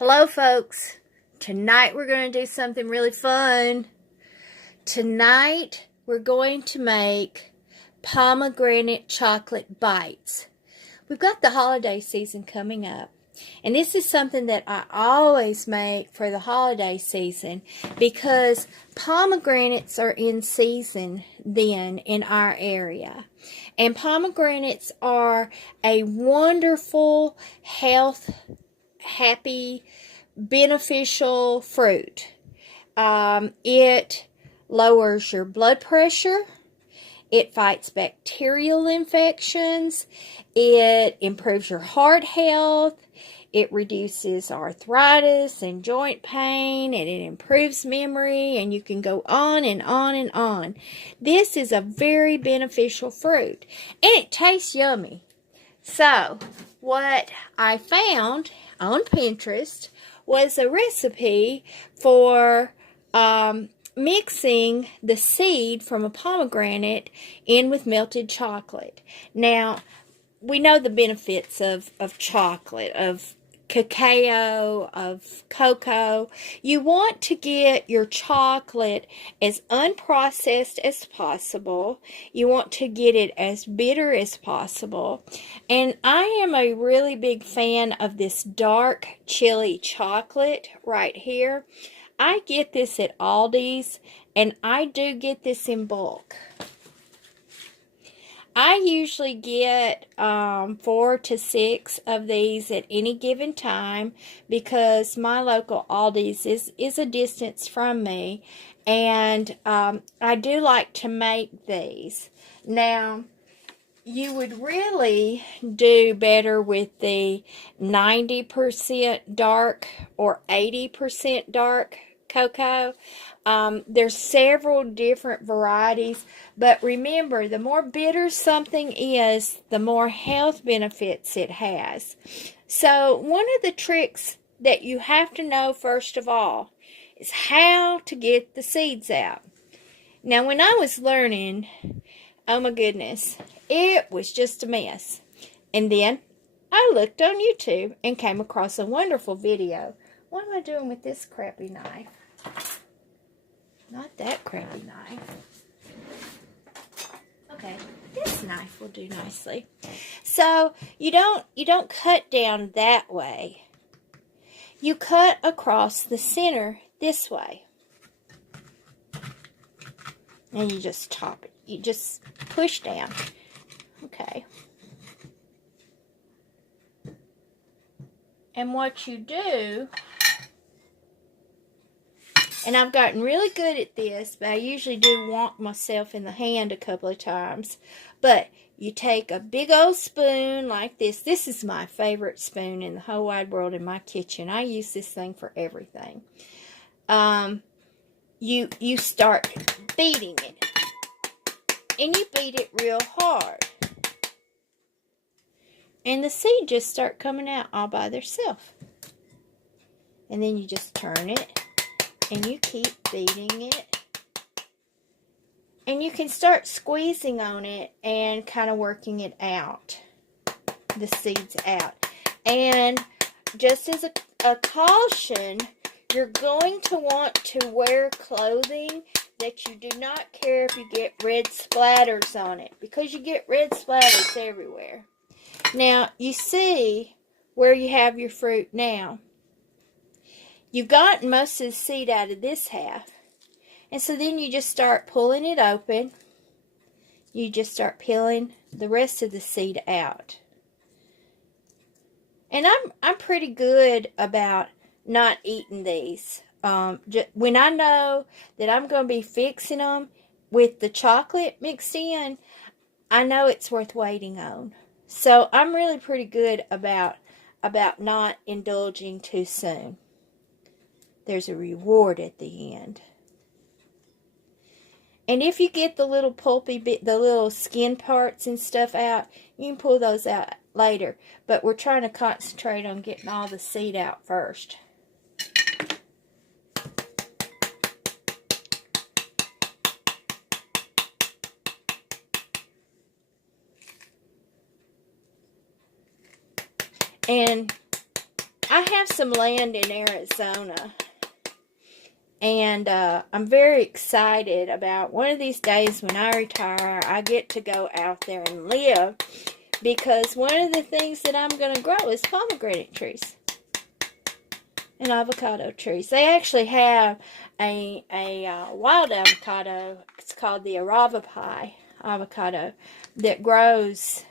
Hello folks, tonight we're going to do something really fun. Tonight we're going to make pomegranate chocolate bites. We've got the holiday season coming up, and this is something that I always make for the holiday season because pomegranates are in season then in our area. And pomegranates are a wonderful, happy, beneficial fruit. It lowers your blood pressure. It fights bacterial infections. It improves your heart health. It reduces arthritis and joint pain, and it improves memory, and you can go on and on and on. This is a very beneficial fruit, and it tastes yummy. So, what I found on Pinterest was a recipe for mixing the seed from a pomegranate in with melted chocolate. Now, we know the benefits of chocolate, of cacao, of cocoa. You want to get your chocolate as unprocessed as possible. You want to get it as bitter as possible. And I am a really big fan of this dark chili chocolate right here. I get this at Aldi's, and I do get this in bulk. I usually get 4 to 6 of these at any given time because my local Aldi's is a distance from me, and I do like to make these. Now, you would really do better with the 90% dark or 80% dark cocoa. There's several different varieties, but remember, the more bitter something is, the more health benefits it has. So one of the tricks that you have to know first of all is how to get the seeds out. Now, when I was learning, oh my goodness, it was just a mess. And then I looked on YouTube and came across a wonderful video. What am I doing with this crappy knife? Not that crappy knife. Okay, this knife will do nicely. So you don't cut down that way. You cut across the center this way. And you just chop it. You just push down. Okay. And what you do, and I've gotten really good at this, but I usually do wonk myself in the hand a couple of times. But you take a big old spoon like this. This is my favorite spoon in the whole wide world in my kitchen. I use this thing for everything. You start beating it. And you beat it real hard. And the seed just start coming out all by themselves. And then you just turn it. And you keep beating it. And you can start squeezing on it and kind of working it out. The seeds out. And just as a caution, you're going to want to wear clothing that you do not care if you get red splatters on it, because you get red splatters everywhere. Now, you see where you have your fruit now. You've gotten most of the seed out of this half. And so then you just start pulling it open. You just start peeling the rest of the seed out. And I'm pretty good about not eating these. When I know that I'm going to be fixing them with the chocolate mixed in, I know it's worth waiting on. So I'm really pretty good about not indulging too soon. There's a reward at the end. And if you get the little pulpy bit, the little skin parts and stuff out, you can pull those out later. But we're trying to concentrate on getting all the seed out first. And I have some land in Arizona, and I'm very excited about one of these days when I retire, I get to go out there and live, because one of the things that I'm going to grow is pomegranate trees and avocado trees. They actually have a wild avocado. It's called the Arapapi avocado that grows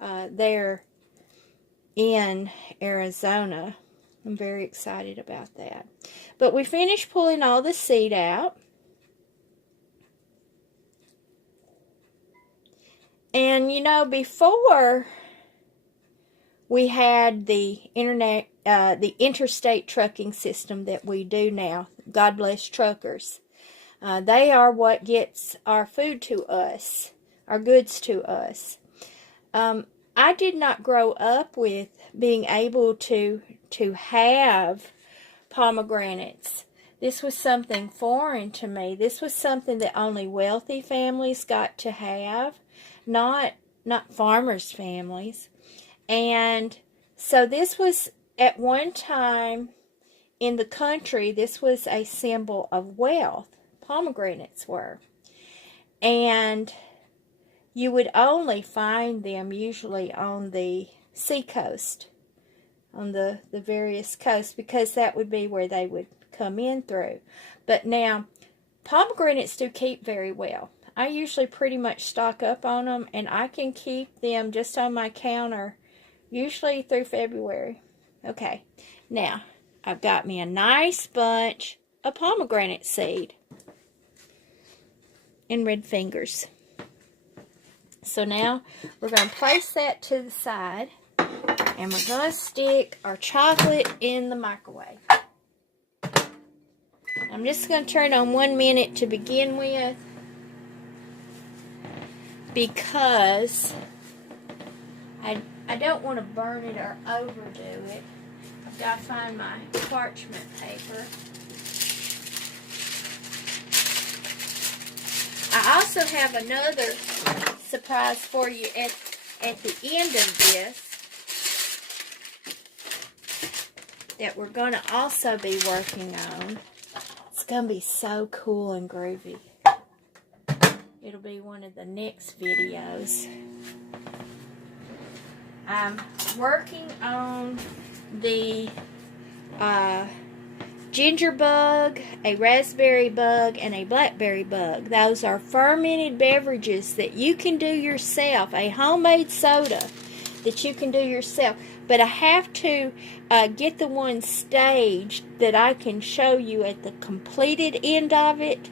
there in Arizona. I'm very excited about that. But we finished pulling all the seed out. And you know, before we had the interstate trucking system that we do now. God bless truckers. They are what gets our food to us, our goods to us. I did not grow up with being able to have pomegranates. This was something foreign to me. This was something that only wealthy families got to have, not farmers' families. And so this was, at one time in the country, this was a symbol of wealth. Pomegranates were. And you would only find them usually on the seacoast, on the various coasts, because that would be where they would come in through. But now, pomegranates do keep very well. I usually pretty much stock up on them, and I can keep them just on my counter usually through February. Okay, now I've got me a nice bunch of pomegranate seed and red fingers. So now we're going to place that to the side, and we're going to stick our chocolate in the microwave. I'm just going to turn on 1 minute to begin with, because I don't want to burn it or overdo it. I've got to find my parchment paper. I also have another surprise for you at the end of this that we're going to also be working on. It's going to be so cool and groovy. It'll be one of the next videos. I'm working on the ginger bug, a raspberry bug, and a blackberry bug. Those are fermented beverages that you can do yourself, a homemade soda that you can do yourself. But I have to get the one staged that I can show you at the completed end of it,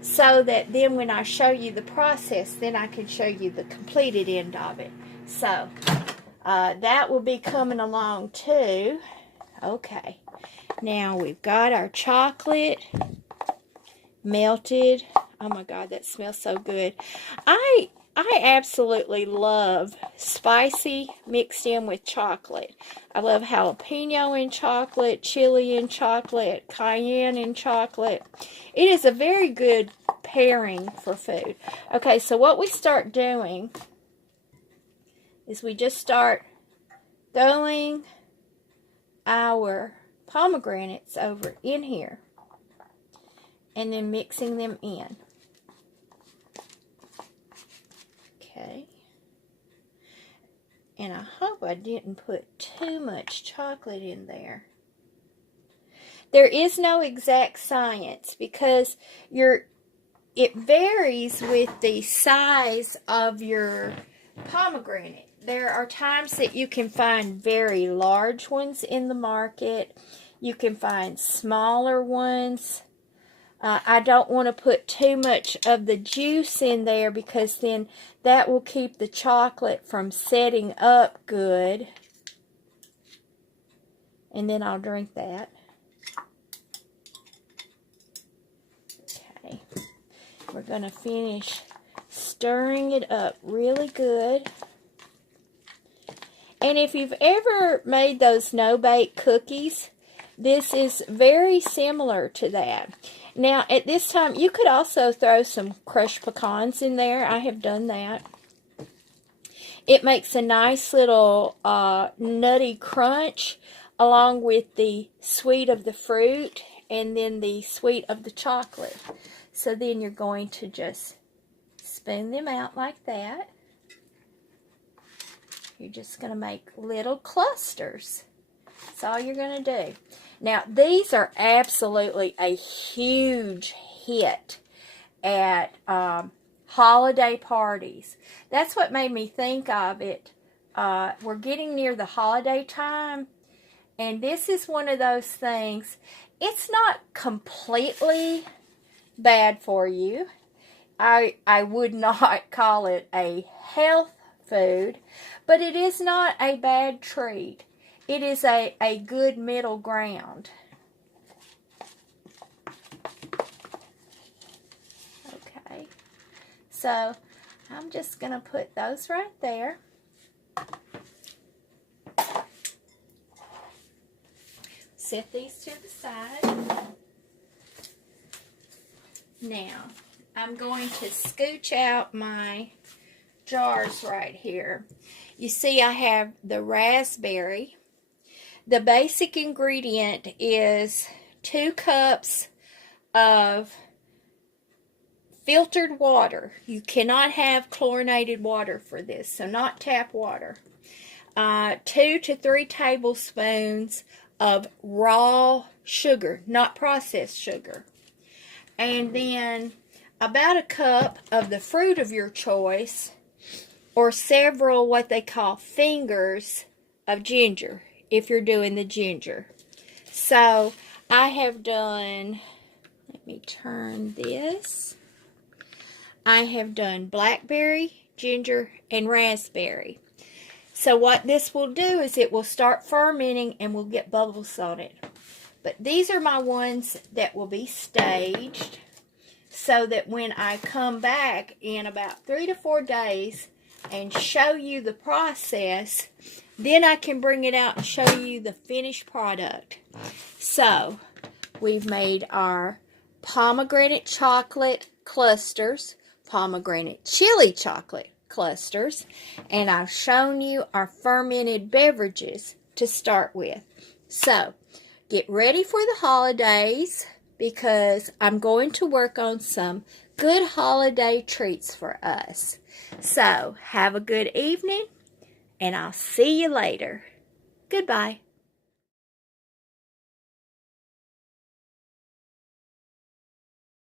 so that then when I show you the process, then I can show you the completed end of it. So that will be coming along too. Okay, now we've got our chocolate melted. Oh my God, that smells so good. I absolutely love spicy mixed in with chocolate. I love jalapeno in chocolate, chili in chocolate, cayenne in chocolate. It is a very good pairing for food. Okay, so what we start doing is we just start throwing our pomegranates over in here and then mixing them in. Okay. And I hope I didn't put too much chocolate in there. There is no exact science, because it varies with the size of your pomegranate. There are times that you can find very large ones in the market. You can find smaller ones. I don't want to put too much of the juice in there, because then that will keep the chocolate from setting up good. And then I'll drink that. Okay. We're going to finish stirring it up really good. And if you've ever made those no-bake cookies, this is very similar to that. Now, at this time, you could also throw some crushed pecans in there. I have done that. It makes a nice little nutty crunch along with the sweet of the fruit and then the sweet of the chocolate. So then you're going to just spoon them out like that. You're just going to make little clusters. That's all you're going to do. Now, these are absolutely a huge hit at holiday parties. That's what made me think of it. We're getting near the holiday time, and this is one of those things. It's not completely bad for you. I would not call it a health food, but it is not a bad treat. It is a good middle ground. Okay, so I'm just going to put those right there. Set these to the side. Now, I'm going to scooch out my jars right here. You see I have the raspberry. The basic ingredient is 2 cups of filtered water. You cannot have chlorinated water for this, so not tap water. 2 to 3 tablespoons of raw sugar, not processed sugar. And then about a cup of the fruit of your choice, or several what they call fingers of ginger, if you're doing the ginger. So I have done, let me turn this. I have done blackberry, ginger, and raspberry. So what this will do is it will start fermenting and we'll get bubbles on it. But these are my ones that will be staged so that when I come back in about 3 to 4 days and show you the process, then I can bring it out and show you the finished product. So, we've made our pomegranate chocolate clusters, pomegranate chili chocolate clusters, and I've shown you our fermented beverages to start with. So, get ready for the holidays because I'm going to work on some good holiday treats for us. So, have a good evening, and I'll see you later. Goodbye.